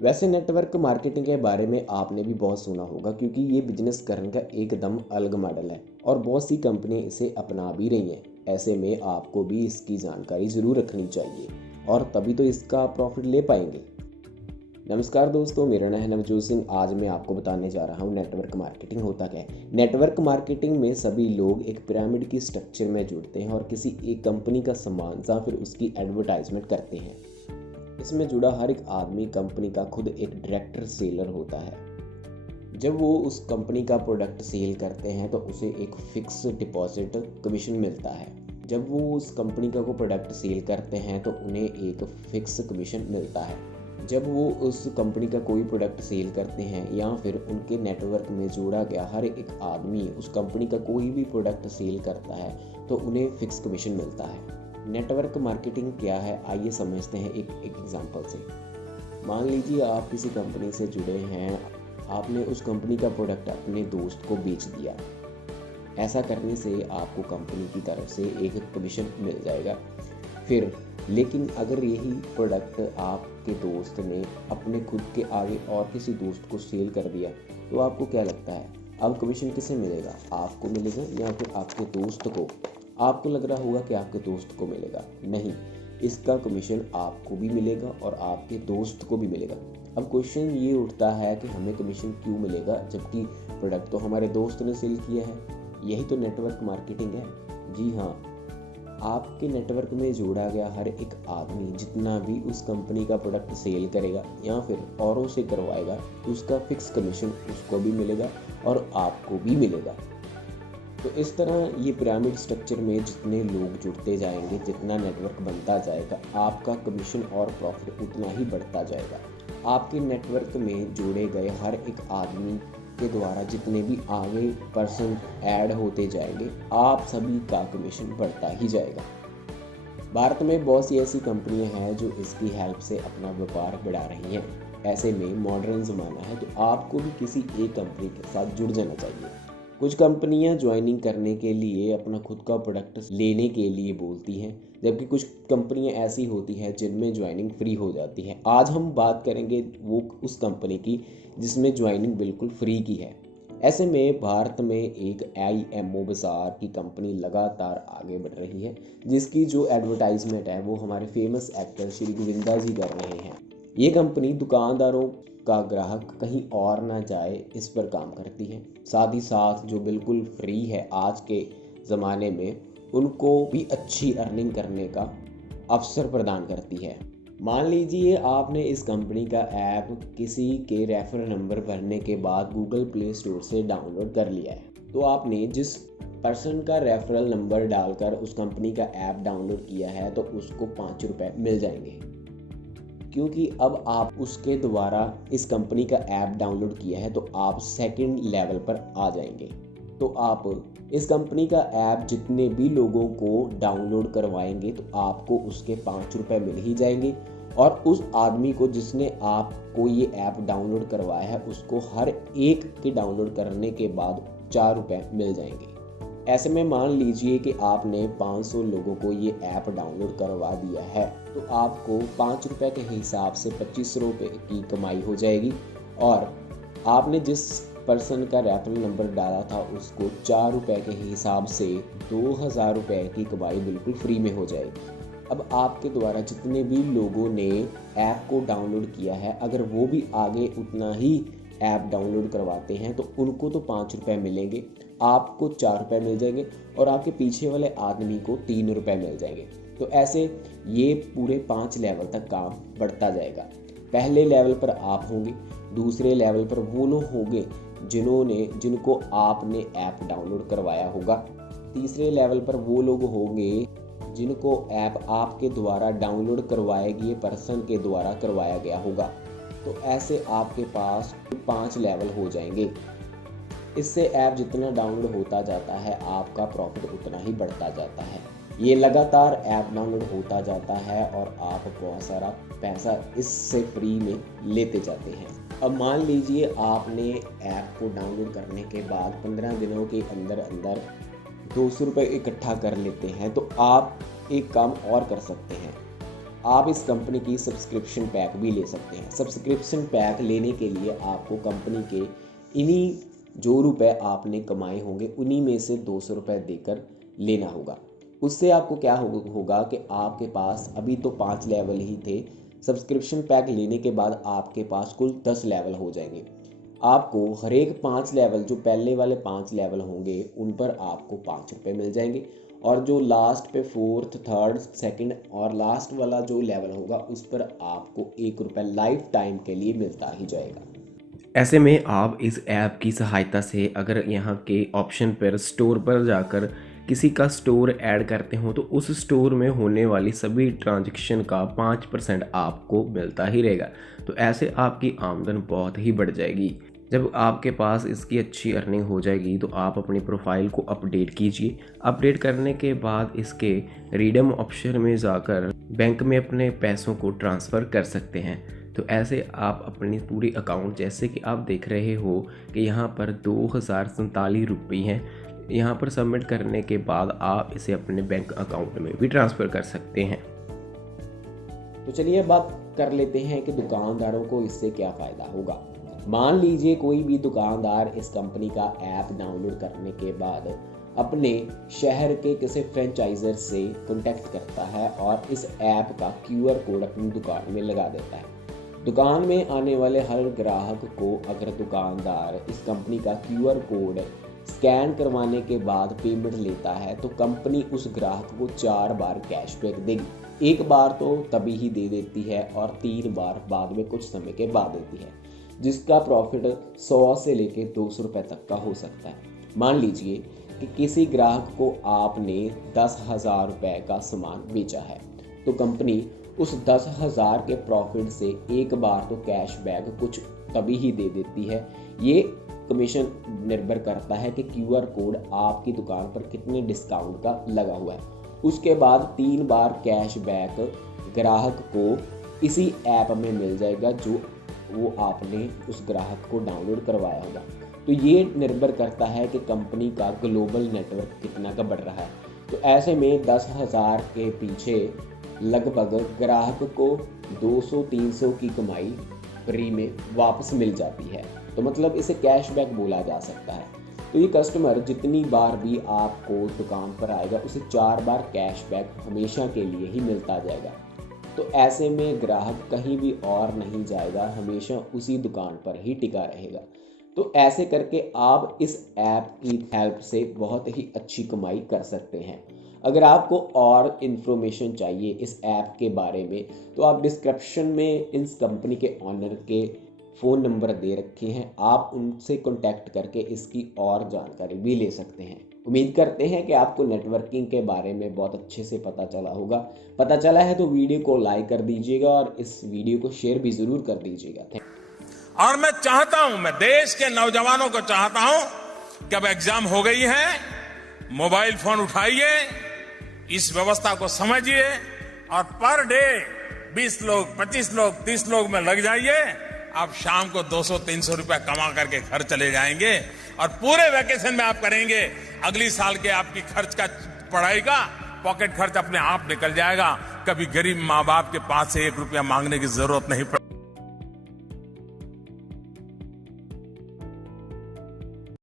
वैसे network marketing के बारे में आपने भी बहुत सुना होगा, क्योंकि ये बिजनेस करने का एकदम अलग मॉडल है और बहुत सी कंपनी इसे अपना भी रही हैं। ऐसे में आपको भी इसकी जानकारी ज़रूर रखनी चाहिए और तभी तो इसका आप प्रॉफिट ले पाएंगे। नमस्कार दोस्तों, मेरा नाम है नवजोत सिंह। आज मैं आपको बताने जा रहा हूँ नेटवर्क मार्केटिंग होता क्या है। नेटवर्क मार्केटिंग में सभी लोग एक पिरामिड की स्ट्रक्चर में जुड़ते हैं और किसी एक कंपनी का सामान या फिर उसकी एडवर्टाइजमेंट करते हैं। इसमें जुड़ा हर एक आदमी कंपनी का खुद एक डायरेक्टर सेलर होता है। जब वो उस कंपनी का प्रोडक्ट सेल करते हैं तो उसे एक फिक्स डिपॉजिट कमीशन मिलता है। जब वो उस कंपनी का कोई प्रोडक्ट सेल करते हैं तो उन्हें एक फिक्स कमीशन मिलता है। जब वो उस कंपनी का कोई प्रोडक्ट सेल करते हैं या फिर उनके नेटवर्क में जोड़ा गया हर एक आदमी उस कंपनी का कोई भी प्रोडक्ट सेल करता है तो उन्हें फिक्स कमीशन मिलता है। नेटवर्क मार्केटिंग क्या है, आइए समझते हैं एक एग्जांपल से। मान लीजिए आप किसी कंपनी से जुड़े हैं, आपने उस कंपनी का प्रोडक्ट अपने दोस्त को बेच दिया। ऐसा करने से आपको कंपनी की तरफ से एक कमीशन मिल जाएगा। फिर लेकिन अगर यही प्रोडक्ट आपके दोस्त ने अपने खुद के आगे और किसी दोस्त को सेल कर दिया तो आपको क्या लगता है, अब कमीशन किसे मिलेगा? आपको मिलेगा या फिर आपके दोस्त को? आपको लग रहा होगा कि आपके दोस्त को मिलेगा। नहीं, इसका कमीशन आपको भी मिलेगा और आपके दोस्त को भी मिलेगा। अब क्वेश्चन ये उठता है कि हमें कमीशन क्यों मिलेगा जबकि प्रोडक्ट तो हमारे दोस्त ने सेल किया है। यही तो नेटवर्क मार्केटिंग है। जी हाँ, आपके नेटवर्क में जोड़ा गया हर एक आदमी जितना भी उस कंपनी का प्रोडक्ट सेल करेगा या फिर औरों से करवाएगा, उसका फिक्स कमीशन उसको भी मिलेगा और आपको भी मिलेगा। तो इस तरह ये पिरामिड स्ट्रक्चर में जितने लोग जुड़ते जाएंगे, जितना नेटवर्क बनता जाएगा, आपका कमीशन और प्रॉफिट उतना ही बढ़ता जाएगा। आपके नेटवर्क में जोड़े गए हर एक आदमी के द्वारा जितने भी आगे पर्सन ऐड होते जाएंगे, आप सभी का कमीशन बढ़ता ही जाएगा। भारत में बहुत सी ऐसी कंपनियां हैं जो इसकी हेल्प से अपना व्यापार बढ़ा रही हैं। ऐसे में मॉडर्न ज़माना है तो आपको भी किसी एक कंपनी के साथ जुड़ जाना चाहिए। कुछ कंपनियां ज्वाइनिंग करने के लिए अपना खुद का प्रोडक्ट लेने के लिए बोलती हैं, जबकि कुछ कंपनियां ऐसी होती हैं जिनमें ज्वाइनिंग फ्री हो जाती है। आज हम बात करेंगे वो उस कंपनी की जिसमें ज्वाइनिंग बिल्कुल फ्री की है। ऐसे में भारत में एक IMO बाज़ार की कंपनी लगातार आगे बढ़ रही है, जिसकी जो एडवर्टाइजमेंट है वो हमारे फेमस एक्टर श्री गोविंदा जी कर रहे हैं। ये कंपनी दुकानदारों का ग्राहक कहीं और ना जाए इस पर काम करती है। साथ ही साथ जो बिल्कुल फ्री है आज के ज़माने में, उनको भी अच्छी अर्निंग करने का अवसर प्रदान करती है। मान लीजिए आपने इस कंपनी का ऐप किसी के रेफरल नंबर भरने के बाद गूगल प्ले स्टोर से डाउनलोड कर लिया है। तो आपने जिस पर्सन का रेफरल नंबर डालकर उस कंपनी का ऐप डाउनलोड किया है तो उसको 5 रुपये मिल जाएंगे, क्योंकि अब आप उसके द्वारा इस कंपनी का ऐप डाउनलोड किया है तो आप सेकंड लेवल पर आ जाएंगे। तो आप इस कंपनी का ऐप जितने भी लोगों को डाउनलोड करवाएंगे तो आपको उसके 5 रुपये मिल ही जाएंगे और उस आदमी को जिसने आपको ये ऐप डाउनलोड करवाया है उसको हर एक के डाउनलोड करने के बाद 4 रुपये मिल जाएंगे। ऐसे में मान लीजिए कि आपने 500 लोगों को ये ऐप डाउनलोड करवा दिया है तो आपको 5 रुपये के हिसाब से 25 रुपये की कमाई हो जाएगी और आपने जिस पर्सन का रेफरल नंबर डाला था उसको 4 रुपये के हिसाब से 2000 रुपये की कमाई बिल्कुल फ्री में हो जाएगी। अब आपके द्वारा जितने भी लोगों ने ऐप को डाउनलोड किया है, अगर वो भी आगे उतना ही ऐप डाउनलोड करवाते हैं तो उनको तो 5 रुपये मिलेंगे, आपको 4 रुपये मिल जाएंगे और आपके पीछे वाले आदमी को 3 रुपये मिल जाएंगे। तो ऐसे ये पूरे 5 लेवल तक काम बढ़ता जाएगा। पहले लेवल पर आप होंगे, दूसरे लेवल पर वो लोग होंगे जिनको आपने ऐप डाउनलोड करवाया होगा, तीसरे लेवल पर वो लोग होंगे जिनको ऐप आपके द्वारा डाउनलोड करवाए गए पर्सन के द्वारा करवाया गया होगा। तो ऐसे आपके पास 5 लेवल हो जाएंगे। इससे ऐप जितना डाउनलोड होता जाता है आपका प्रॉफिट उतना ही बढ़ता जाता है। ये लगातार ऐप डाउनलोड होता जाता है और आप बहुत सारा पैसा इससे फ्री में लेते जाते हैं। अब मान लीजिए आपने ऐप को डाउनलोड करने के बाद 15 दिनों के अंदर अंदर 200 रुपये इकट्ठा कर लेते हैं, तो आप एक काम और कर सकते हैं। आप इस कंपनी की सब्सक्रिप्शन पैक भी ले सकते हैं। सब्सक्रिप्शन पैक लेने के लिए आपको कंपनी के इन्हीं जो रुपए आपने कमाए होंगे उन्हीं में से 200 रुपये देकर लेना होगा। उससे आपको क्या होगा कि आपके पास अभी तो 5 लेवल ही थे, सब्सक्रिप्शन पैक लेने के बाद आपके पास कुल 10 लेवल हो जाएंगे। आपको हर एक 5 लेवल, जो पहले वाले 5 लेवल होंगे उन पर आपको 5 रुपये मिल जाएंगे, और जो लास्ट पे 4th, 3rd, 2nd और लास्ट वाला जो लेवल होगा उस पर आपको 1 रुपये लाइफ टाइम के लिए मिलता ही जाएगा। ऐसे में आप इस ऐप की सहायता से अगर यहाँ के ऑप्शन पर स्टोर पर जाकर किसी का स्टोर ऐड करते हो तो उस स्टोर में होने वाली सभी ट्रांजैक्शन का 5% आपको मिलता ही रहेगा। तो ऐसे आपकी आमदन बहुत ही बढ़ जाएगी। जब आपके पास इसकी अच्छी अर्निंग हो जाएगी तो आप अपनी प्रोफाइल को अपडेट कीजिए। अपडेट करने के बाद इसके रिडीम ऑप्शन में जाकर बैंक में अपने पैसों को ट्रांसफ़र कर सकते हैं। तो ऐसे आप अपनी पूरी अकाउंट, जैसे कि आप देख रहे हो कि यहाँ पर 2047 रुपये हैं, यहाँ पर सबमिट करने के बाद आप इसे अपने बैंक अकाउंट में भी ट्रांसफ़र कर सकते हैं। तो चलिए बात कर लेते हैं कि दुकानदारों को इससे क्या फ़ायदा होगा। मान लीजिए कोई भी दुकानदार इस कंपनी का ऐप डाउनलोड करने के बाद अपने शहर के किसी फ्रेंचाइजर से कॉन्टैक्ट करता है और इस ऐप का QR कोड अपनी दुकान में लगा देता है। दुकान में आने वाले हर ग्राहक को अगर दुकानदार इस कंपनी का QR कोड स्कैन करवाने के बाद पेमेंट लेता है तो कंपनी उस ग्राहक को 4 बार कैशबैक देगी। 1 बार तो तभी ही दे देती है और 3 बार बाद में कुछ समय के बाद देती है, जिसका प्रॉफिट 100 से लेकर 200 रुपये तक का हो सकता है। मान लीजिए कि किसी ग्राहक को आपने 10,000 रुपये का सामान बेचा है तो कंपनी उस 10,000 के प्रॉफिट से 1 बार तो कैशबैक कुछ तभी ही दे देती है। ये कमीशन निर्भर करता है कि QR कोड आपकी दुकान पर कितने डिस्काउंट का लगा हुआ है। उसके बाद 3 बार कैशबैक ग्राहक को इसी ऐप में मिल जाएगा जो वो आपने उस ग्राहक को डाउनलोड करवाया होगा। तो ये निर्भर करता है कि कंपनी का ग्लोबल नेटवर्क कितना का बढ़ रहा है। तो ऐसे में 10,000 के पीछे लगभग ग्राहक को 200-300 की कमाई फ्री में वापस मिल जाती है। तो मतलब इसे कैशबैक बोला जा सकता है। तो ये कस्टमर जितनी बार भी आपको दुकान पर आएगा उसे 4 बार कैशबैक हमेशा के लिए ही मिलता जाएगा। तो ऐसे में ग्राहक कहीं भी और नहीं जाएगा, हमेशा उसी दुकान पर ही टिका रहेगा। तो ऐसे करके आप इस ऐप की हेल्प से बहुत ही अच्छी कमाई कर सकते हैं। अगर आपको और इन्फॉर्मेशन चाहिए इस ऐप के बारे में तो आप डिस्क्रिप्शन में इस कंपनी के ऑनर के फ़ोन नंबर दे रखे हैं, आप उनसे कॉन्टैक्ट करके इसकी और जानकारी भी ले सकते हैं। उम्मीद करते हैं कि आपको नेटवर्किंग के बारे में बहुत अच्छे से पता चला होगा। पता चला है तो वीडियो को लाइक कर दीजिएगा और इस वीडियो को शेयर भी ज़रूर कर दीजिएगा। और मैं चाहता हूं, मैं देश के नौजवानों को चाहता हूं कि अब एग्जाम हो गई है, मोबाइल फोन उठाइए, इस व्यवस्था को समझिए और पर डे 20 लोग, 25 लोग, 30 लोग में लग जाइए। आप शाम को 200-300 रुपया कमा करके घर चले जाएंगे और पूरे वैकेशन में आप करेंगे। अगली साल के आपकी खर्च का, पढ़ाई का पॉकेट खर्च अपने आप निकल जाएगा। कभी गरीब माँ बाप के पास से 1 रुपया मांगने की जरूरत नहीं पड़ेगी।